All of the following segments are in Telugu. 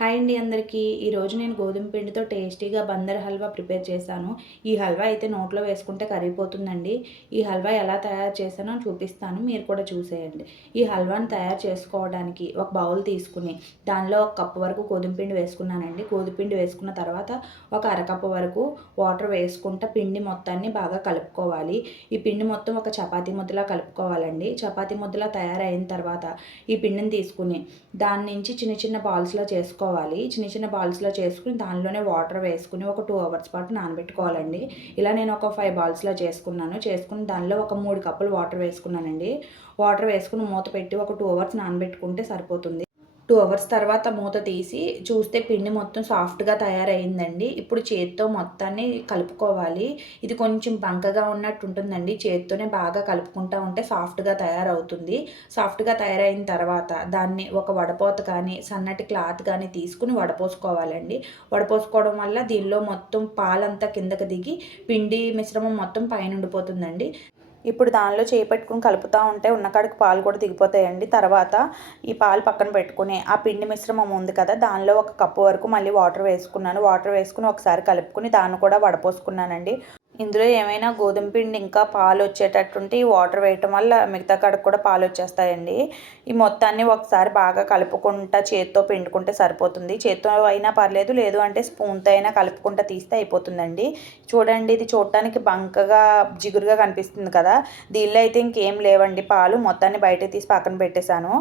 హాయ్ అండి అందరికీ. ఈరోజు నేను గోధుమ పిండితో టేస్టీగా బందర్ హల్వా ప్రిపేర్ చేశాను. ఈ హల్వా అయితే నోట్లో వేసుకుంటే కరిగిపోతుందండి. ఈ హల్వా ఎలా తయారు చేశానో చూపిస్తాను. మీరు కూడా చూసేయండి. ఈ హల్వాని తయారు చేసుకోవడానికి ఒక బౌల్ తీసుకుని దానిలో ఒక కప్పు వరకు గోధుమ పిండి వేసుకున్నానండి. గోధుమ పిండి వేసుకున్న తర్వాత ఒక అరకప్పు వరకు వాటర్ వేసుకుంటా పిండి మొత్తాన్ని బాగా కలుపుకోవాలి. ఈ పిండి మొత్తం ఒక చపాతీ ముద్దలా కలుపుకోవాలండి. చపాతీ ముద్దలా తయారైన తర్వాత ఈ పిండిని తీసుకుని దాని నుంచి చిన్న చిన్న బాల్స్లో చేసుకోవాలి. చిన్న చిన్న బాల్స్లో చేసుకుని దానిలోనే వాటర్ వేసుకుని ఒక టూ అవర్స్ పాటు నానబెట్టుకోవాలండి. ఇలా నేను ఒక ఫైవ్ బాల్స్లో చేసుకున్నాను. చేసుకుని దానిలో ఒక మూడు కప్పులు వాటర్ వేసుకున్నానండి. వాటర్ వేసుకుని మూత పెట్టి ఒక టూ అవర్స్ నానబెట్టుకుంటే సరిపోతుంది. టూ అవర్స్ తర్వాత మూత తీసి చూస్తే పిండి మొత్తం సాఫ్ట్గా తయారైందండి. ఇప్పుడు చేత్తో మొత్తాన్ని కలుపుకోవాలి. ఇది కొంచెం బంకగా ఉన్నట్టు ఉంటుందండి. చేత్తోనే బాగా కలుపుకుంటూ ఉంటే సాఫ్ట్గా తయారవుతుంది. సాఫ్ట్గా తయారైన తర్వాత దాన్ని ఒక వడపోత కానీ సన్నటి క్లాత్ కానీ తీసుకుని వడపోసుకోవాలండి. వడపోసుకోవడం వల్ల దీనిలో మొత్తం పాలంతా కిందకి దిగి పిండి మిశ్రమం మొత్తం పైన ఉండిపోతుందండి ఇప్పుడు దానిలో చేపెట్టుకుని కలుపుతూ ఉంటే ఉన్నకాడికి పాలు కూడా దిగిపోతాయండి. తర్వాత ఈ పాలు పక్కన పెట్టుకుని ఆ పిండి మిశ్రమం ఉంది కదా దానిలో ఒక కప్పు వరకు మళ్ళీ వాటర్ వేసుకున్నాను. వాటర్ వేసుకుని ఒకసారి కలుపుకుని దాన్ని కూడా వడపోసుకున్నానండి. ఇందులో ఏమైనా గోధుమ పిండి ఇంకా పాలు వచ్చేటట్టుంటే ఈ వాటర్ వేయటం వల్ల మిగతా కాడకు కూడా పాలు వచ్చేస్తాయండి. ఈ మొత్తాన్ని ఒకసారి బాగా కలుపుకుంటా చేత్తో పిండుకుంటే సరిపోతుంది. చేత్తో అయినా పర్లేదు లేదు అంటే స్పూన్తో అయినా కలుపుకుంటా తీస్తే అయిపోతుందండి. చూడండి ఇది చూడటానికి బంకగా జిగురుగా కనిపిస్తుంది కదా. దీనిలో అయితే ఇంకేం లేవండి. పాలు మొత్తాన్ని బయట తీసి పక్కన పెట్టేశాను.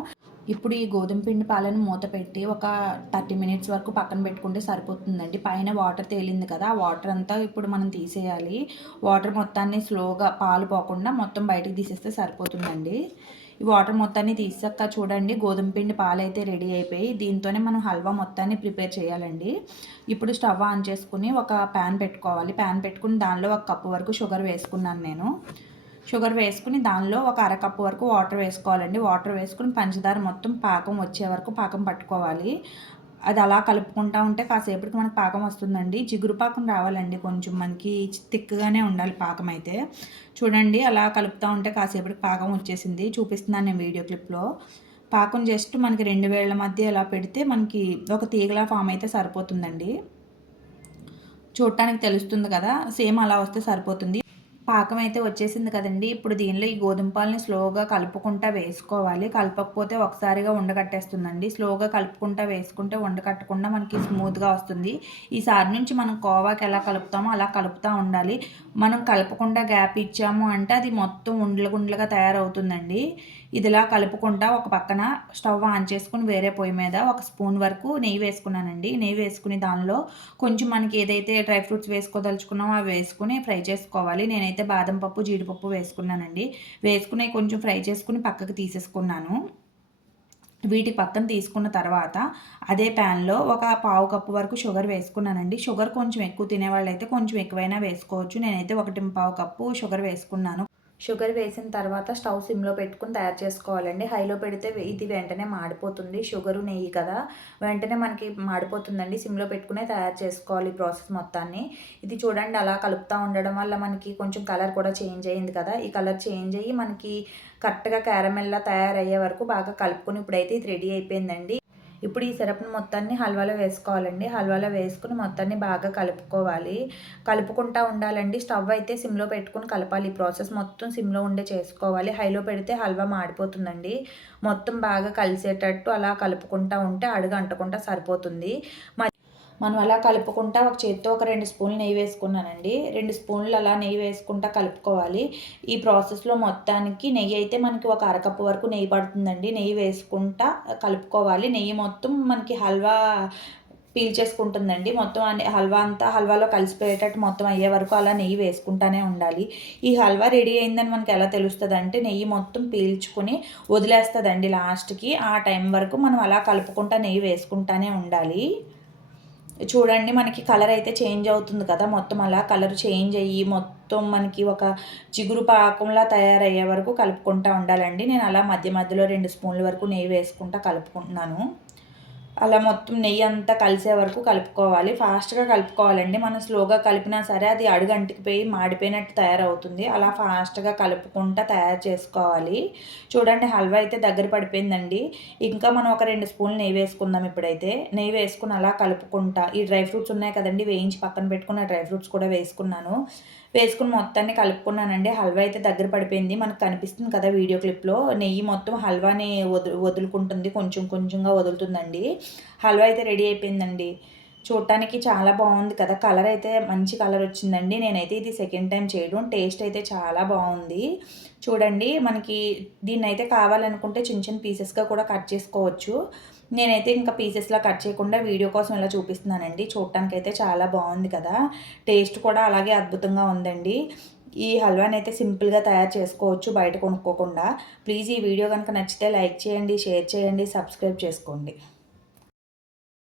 ఇప్పుడు ఈ గోధుమ పిండి పాలను మూత పెట్టి ఒక థర్టీ మినిట్స్ వరకు పక్కన పెట్టుకుంటే సరిపోతుందండి. పైన వాటర్ తేలింది కదా ఆ వాటర్ అంతా ఇప్పుడు మనం తీసేయాలి. వాటర్ మొత్తాన్ని స్లోగా పాలు పోకుండా మొత్తం బయటకు తీసేస్తే సరిపోతుందండి. ఈ వాటర్ మొత్తాన్ని తీసాక చూడండి గోధుమ పిండి పాలు అయితే రెడీ అయిపోయి దీంతోనే మనం హల్వా మొత్తాన్ని ప్రిపేర్ చేయాలండి. ఇప్పుడు స్టవ్ ఆన్ చేసుకుని ఒక ప్యాన్ పెట్టుకోవాలి. ప్యాన్ పెట్టుకుని దానిలో ఒక కప్పు వరకు షుగర్ వేసుకున్నాను నేను. షుగర్ వేసుకుని దానిలో ఒక అరకప్పు వరకు వాటర్ వేసుకోవాలండి. వాటర్ వేసుకుని పంచదార మొత్తం పాకం వచ్చే వరకు పాకం పట్టుకోవాలి. అది అలా కలుపుకుంటా ఉంటే కాసేపటికి మనకి పాకం వస్తుందండి. జిగురు పాకం రావాలండి కొంచెం. మనకి తిక్కుగానే ఉండాలి పాకం అయితే. చూడండి అలా కలుపుతూ ఉంటే కాసేపటికి పాకం వచ్చేసింది. చూపిస్తున్నాను నేను వీడియో క్లిప్లో. పాకం జస్ట్ మనకి రెండు వేళ్ళ మధ్య ఎలా పెడితే మనకి ఒక తీగలా ఫామ్ అయితే సరిపోతుందండి. చూడటానికి తెలుస్తుంది కదా. సేమ్ అలా వస్తే సరిపోతుంది. పాకం అయితే వచ్చేసింది కదండి. ఇప్పుడు దీనిలో ఈ గోధుమ పాలని స్లోగా కలుపుకుంటా వేసుకోవాలి. కలపకపోతే ఒకసారిగా ఉండకట్టేస్తుందండి స్లోగా కలుపుకుంటా వేసుకుంటే ఉండకట్టకుండా మనకి స్మూత్గా వస్తుంది. ఈసారి నుంచి మనం కోవాకి ఎలా కలుపుతామో అలా కలుపుతూ ఉండాలి. మనం కలపకుండా గ్యాప్ ఇచ్చాము అంటే అది మొత్తం ఉండలు గుండ్లుగా తయారవుతుందండి. ఇదిలా కలుపుకుంటా ఒక పక్కన స్టవ్ ఆన్ చేసుకుని వేరే పొయ్యి మీద ఒక స్పూన్ వరకు నెయ్యి వేసుకున్నానండి. నెయ్యి వేసుకుని దానిలో కొంచెం మనకి ఏదైతే డ్రై ఫ్రూట్స్ వేసుకోదలుచుకున్నామో అవి వేసుకుని ఫ్రై చేసుకోవాలి. నేనైతే బాదం పప్పు జీడిపప్పు వేసుకున్నానండి. వేసుకుని కొంచెం ఫ్రై చేసుకుని పక్కకు తీసేసుకున్నాను. వీటి పక్కన తీసుకున్న తర్వాత అదే ప్యాన్లో ఒక పావు కప్పు వరకు షుగర్ వేసుకున్నానండి. షుగర్ కొంచెం ఎక్కువ తినేవాళ్ళు అయితే కొంచెం ఎక్కువైనా వేసుకోవచ్చు. నేనైతే ఒకటి పావు కప్పు షుగర్ వేసుకున్నాను. షుగర్ వేసిన తర్వాత స్టవ్ సిమ్లో పెట్టుకుని తయారు చేసుకోవాలండి. హైలో పెడితే ఇది వెంటనే మాడిపోతుంది. షుగరు నెయ్యి కదా. వెంటనే మనకి మాడిపోతుందండి. సిమ్లో పెట్టుకునే తయారు చేసుకోవాలి ఈ ప్రాసెస్ మొత్తాన్ని. ఇది చూడండి అలా కలుపుతూ ఉండడం వల్ల మనకి కొంచెం కలర్ కూడా చేంజ్ అయ్యింది కదా. ఈ కలర్ చేంజ్ అయ్యి మనకి కరెక్ట్గా క్యారమెల్లా తయారయ్యే వరకు బాగా కలుపుకొని ఇప్పుడైతే ఇది రెడీ అయిపోయిందండి. ఇప్పుడు ఈ సిరప్ని మొత్తాన్ని హల్వాలో వేసుకోవాలండి. హల్వాలో వేసుకుని మొత్తాన్ని బాగా కలుపుకోవాలి. కలుపుకుంటా ఉండాలండి. స్టవ్ అయితే సిమ్లో పెట్టుకుని కలపాలి. ఈ ప్రాసెస్ మొత్తం సిమ్లో ఉండే చేసుకోవాలి. హైలో పెడితే హల్వా మాడిపోతుందండి. మొత్తం బాగా కలిసేటట్టు అలా కలుపుకుంటా ఉంటే అడుగు అంటకుండా సరిపోతుంది. మనం అలా కలుపుకుంటా ఒక చేత్తో ఒక రెండు స్పూన్లు నెయ్యి వేసుకున్నానండి. రెండు స్పూన్లు అలా నెయ్యి వేసుకుంటా కలుపుకోవాలి. ఈ ప్రాసెస్లో మొత్తానికి నెయ్యి అయితే మనకి ఒక అరకప్పు వరకు నెయ్యి పడుతుందండి. నెయ్యి వేసుకుంటా కలుపుకోవాలి. నెయ్యి మొత్తం మనకి హల్వా పీల్చేసుకుంటుందండి. మొత్తం హల్వా అంతా హల్వాలో కలిసిపోయేటట్టు మొత్తం అయ్యే వరకు అలా నెయ్యి వేసుకుంటానే ఉండాలి. ఈ హల్వా రెడీ అయిందని మనకి ఎలా తెలుస్తుంది అంటే నెయ్యి మొత్తం పీల్చుకుని వదిలేస్తుందండి లాస్ట్కి. ఆ టైం వరకు మనం అలా కలుపుకుంటా నెయ్యి వేసుకుంటానే ఉండాలి. చూడండి మనకి కలర్ అయితే చేంజ్ అవుతుంది కదా. మొత్తం అలా కలర్ చేంజ్ అయ్యి మొత్తం మనకి ఒక చిగురు పాకంలా తయారయ్యే వరకు కలుపుకుంటూ ఉండాలండి. నేను అలా మధ్య మధ్యలో రెండు స్పూన్ల వరకు నెయ్యి వేసుకుంటా కలుపుకుంటున్నాను. అలా మొత్తం నెయ్యి అంతా కలిసే వరకు కలుపుకోవాలి. ఫాస్ట్గా కలుపుకోవాలండి. మనం స్లోగా కలిపినా సరే అది అడుగంటికి పోయి మాడిపోయినట్టు తయారవుతుంది. అలా ఫాస్ట్గా కలుపుకుంటా తయారు చేసుకోవాలి. చూడండి హల్వా అయితే దగ్గర పడిపోయిందండి. ఇంకా మనం ఒక రెండు స్పూన్లు నెయ్యి వేసుకుందాం ఇప్పుడైతే. నెయ్యి వేసుకుని అలా కలుపుకుంటా. ఈ డ్రై ఫ్రూట్స్ ఉన్నాయి కదండి వేయించి పక్కన పెట్టుకున్న డ్రై ఫ్రూట్స్ కూడా వేసుకున్నాను. వేసుకుని మొత్తాన్ని కలుపుకున్నానండి. హల్వా అయితే దగ్గర పడిపోయింది. మనకు కనిపిస్తుంది కదా వీడియో క్లిప్లో. నెయ్యి మొత్తం హల్వాని వదు వదులుకుంటుంది. కొంచెం కొంచెంగా వదులుతుందండి. హల్వా అయితే రెడీ అయిపోయిందండి. చూడటానికి చాలా బాగుంది కదా. కలర్ అయితే మంచి కలర్ వచ్చిందండి. నేనైతే ఇది సెకండ్ టైం చేయడం. టేస్ట్ అయితే చాలా బాగుంది. చూడండి మనకి దీన్ని అయితే కావాలనుకుంటే చిన్న చిన్న పీసెస్గా కూడా కట్ చేసుకోవచ్చు. నేనైతే ఇంకా పీసెస్లా కట్ చేయకుండా వీడియో కోసం ఇలా చూపిస్తున్నానండి. చూడటానికి అయితే చాలా బాగుంది కదా. టేస్ట్ కూడా అలాగే అద్భుతంగా ఉందండి. ఈ హల్వాని అయితే సింపుల్గా తయారు చేసుకోవచ్చు బయట కొనుక్కోకుండా. ప్లీజ్ ఈ వీడియో కనుక నచ్చితే లైక్ చేయండి షేర్ చేయండి సబ్స్క్రైబ్ చేసుకోండి.